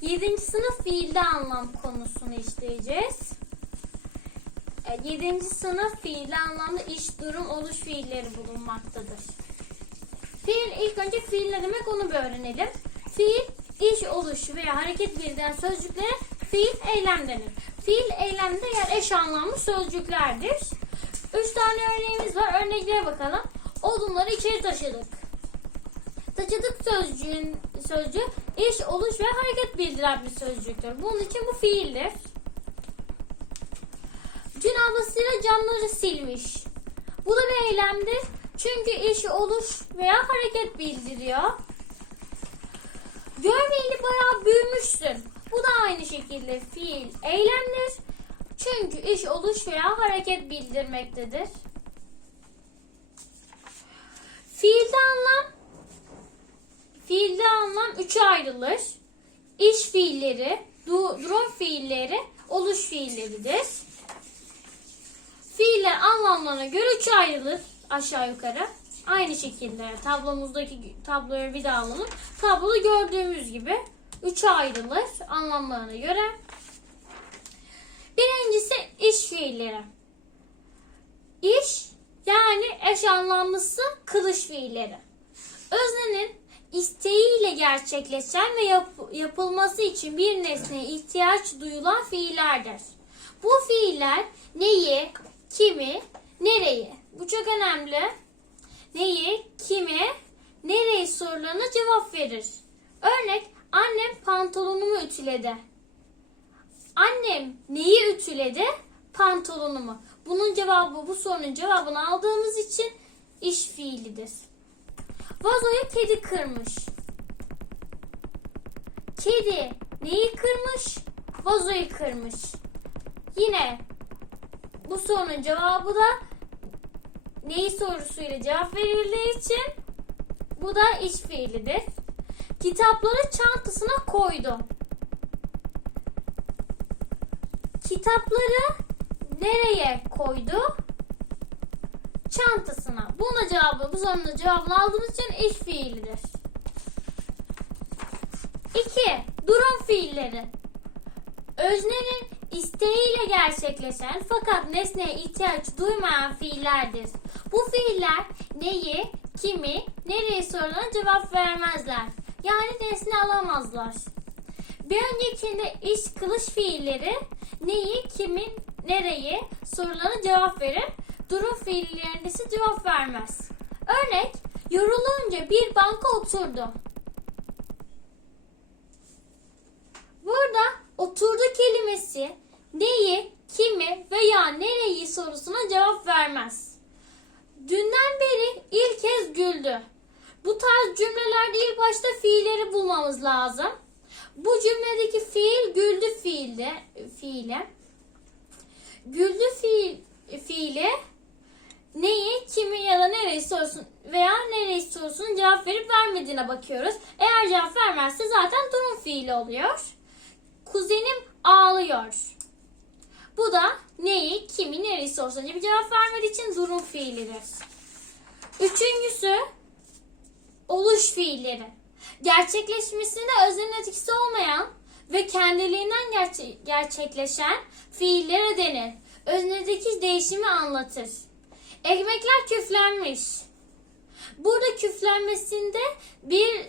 7. sınıf fiilde anlam konusunu işleyeceğiz. 7. sınıf fiilde anlamda iş, durum, oluş fiilleri bulunmaktadır. Fiil ilk önce fiil ne demek onu bir öğrenelim. Fiil iş, oluş veya hareket bildiren sözcüklere fiil eylem denir. Fiil eylemde yer eş anlamlı sözcüklerdir. Üç tane örneğimiz var. Örneklere bakalım. Odunları içeri taşıdık. Taşıdık sözcüğün sözcüğü iş, oluş ve hareket bildiren bir sözcüktür. Bunun için bu fiildir. Dün ablasıyla camları silmiş. Bu da bir eylemdir. Çünkü iş, oluş veya hareket bildiriyor. Görmeyeli bayağı büyümüşsün. Bu da aynı şekilde fiil eylemdir. Çünkü iş, oluş veya hareket bildirmektedir. Fiilde anlam Fiilde anlam üçe ayrılır. İş fiilleri, du- durum fiilleri, oluş fiilleridir. Fiiller anlamlarına göre üçe ayrılır aşağı yukarı. Aynı şekilde tablomuzdaki tabloyu bir daha alalım. Tabloda gördüğümüz gibi üçe ayrılır anlamlarına göre. Birincisi iş fiilleri. İş yani eş anlamlısı kılış fiilleri. Öznenin isteğiyle gerçekleşen ve yap- yapılması için bir nesneye ihtiyaç duyulan fiillerdir. Bu fiiller neyi, kimi, nereyi? Bu çok önemli. Neyi, kimi, nereyi sorularına cevap verir. Örnek, annem pantolonumu ütüledi. Annem neyi ütüledi? Pantolonumu. Bunun cevabı, bu sorunun cevabını aldığımız için iş fiilidir. Vazoyu kedi kırmış. Kedi neyi kırmış? Vazoyu kırmış. Yine bu sorunun cevabı da neyi sorusuyla cevap verildiği için bu da iş fiilidir. Kitapları çantasına koydu. Kitapları nereye koydu? Çantasına. Buna cevabı, bu sorunun cevabını aldığımız için iş fiilidir. 2. Durum fiilleri. Öznenin isteğiyle gerçekleşen fakat nesneye ihtiyaç duymayan fiillerdir. Bu fiiller neyi, kimi, nereyi sorularına cevap vermezler. Yani nesne alamazlar. Bir öncekinde iş kılış fiilleri neyi, kimin, nereyi sorularına cevap verir. Durum fiillerinde ise cevap vermez. Örnek, yorulunca bir banka oturdu. Burada oturdu kelimesi neyi, kimi veya nereyi sorusuna cevap vermez. Dünden beri ilk kez güldü. Bu tarz cümlelerde ilk başta fiilleri bulmamız lazım. Bu cümledeki fiil güldü fiilde, fiili. Güldü fiil, fiili neyi, kimi ya da nereyi sorusun veya nereyi sorusunun cevap verip vermediğine bakıyoruz. Eğer cevap vermezse zaten durum fiili oluyor. Kuzenim ağlıyor. Bu da neyi, kimi, nereyi sorusuna bir cevap vermediği için durum fiilidir. Üçüncüsü oluş fiilleri. Gerçekleşmesinde öznenin etkisi olmayan ve kendiliğinden gerçe- gerçekleşen fiillere denir. Öznedeki değişimi anlatır. Ekmekler küflenmiş. Burada küflenmesinde bir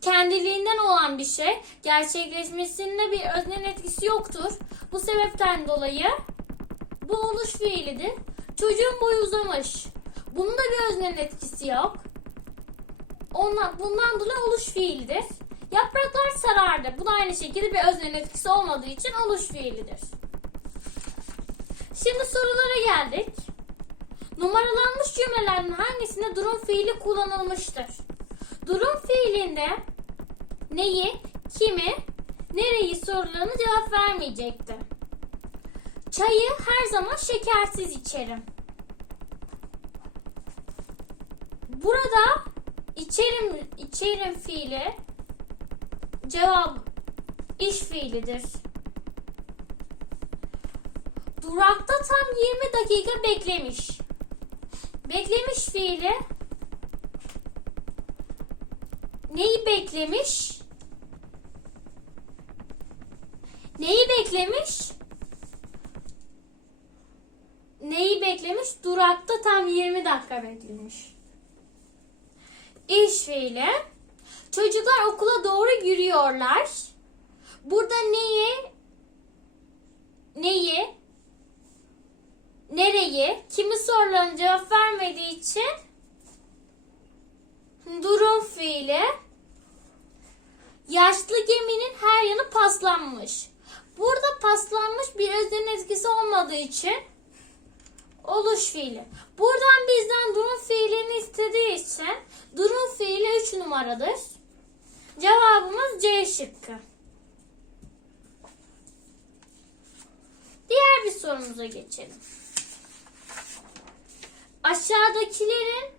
kendiliğinden olan bir şey. Gerçekleşmesinde bir öznenin etkisi yoktur. Bu sebepten dolayı bu oluş fiilidir. Çocuğun boyu uzamış. Bunun da bir öznenin etkisi yok. Ondan, bundan dolayı oluş fiilidir. Yapraklar sarardı. Bu da aynı şekilde bir öznenin etkisi olmadığı için oluş fiilidir. Şimdi sorulara geldik. Numaralanmış cümlelerden hangisinde durum fiili kullanılmıştır? Durum fiilinde neyi, kimi, nereyi sorularına cevap vermeyecekti. Çayı her zaman şekersiz içerim. Burada içerim içerim fiili cevap iş fiilidir. Durakta tam 20 dakika beklemiş. Beklemiş fiili neyi beklemiş? Neyi beklemiş? Neyi beklemiş? Durakta tam 20 dakika beklemiş. İş fiili. Çocuklar okula doğru yürüyorlar. Burada neyi, neyi, nereyi, kimi sorularına cevap vermediği için durum fiili. Yaşlı geminin her yanı paslanmış. Burada paslanmış bir öznenin etkisi olmadığı için oluş fiili. Buradan bizden durum fiilini istediği için durum fiili 3 numaradır. Cevabımız C şıkkı. Diğer bir sorumuza geçelim. Aşağıdakilerin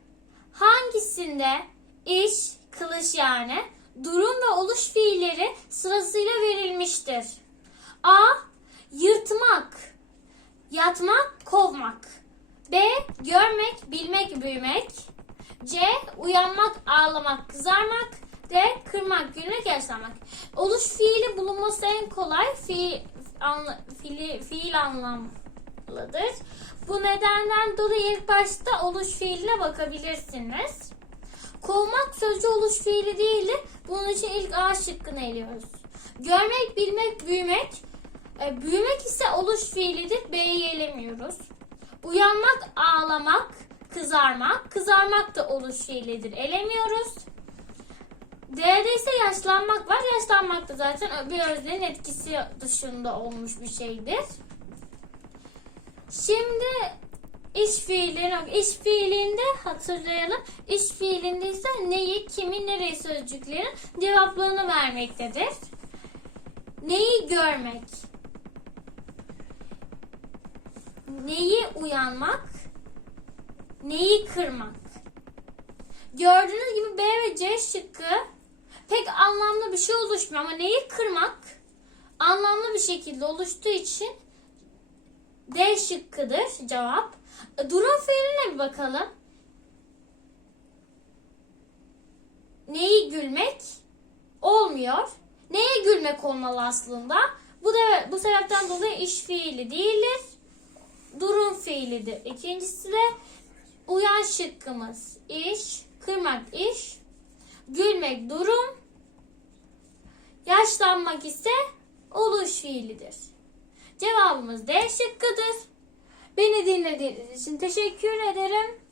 hangisinde iş, kılış yani durum ve oluş fiilleri sırasıyla verilmiştir? A. Yırtmak, yatmak, kovmak. B. Görmek, bilmek, büyümek. C. Uyanmak, ağlamak, kızarmak. D. Kırmak, gülmek, yaşlanmak. Oluş fiili bulunması en kolay fiil, anla, fiili, fiil anlamlıdır. Bu nedenden dolayı ilk başta oluş fiiline bakabilirsiniz. Kovmak sözcü oluş fiili değildir. Bunun için ilk A şıkkını eliyoruz. Görmek, bilmek, büyümek. E, büyümek ise oluş fiilidir. B'yi elemiyoruz. Uyanmak, ağlamak, kızarmak. Kızarmak da oluş fiilidir. Elemiyoruz. D'de ise yaşlanmak var. Yaşlanmak da zaten bir öznenin etkisi dışında olmuş bir şeydir. Şimdi iş fiilleri, iş fiilinde hatırlayalım. İş fiilinde ise neyi, kimi, nereyi sözcüklerin cevaplarını vermektedir. Neyi görmek? Neyi uyanmak? Neyi kırmak? Gördüğünüz gibi B ve C şıkkı pek anlamlı bir şey oluşmuyor ama neyi kırmak anlamlı bir şekilde oluştuğu için D şıkkıdır cevap. Durum fiiline bir bakalım. Neyi gülmek? Olmuyor. Neye gülmek olmalı aslında? Bu da bu sebepten dolayı iş fiili değildir. Durum fiilidir. İkincisi de uyan şıkkımız. İş, kırmak iş, gülmek durum, yaşlanmak ise oluş fiilidir. Cevabımız D şıkkıdır. Beni dinlediğiniz için teşekkür ederim.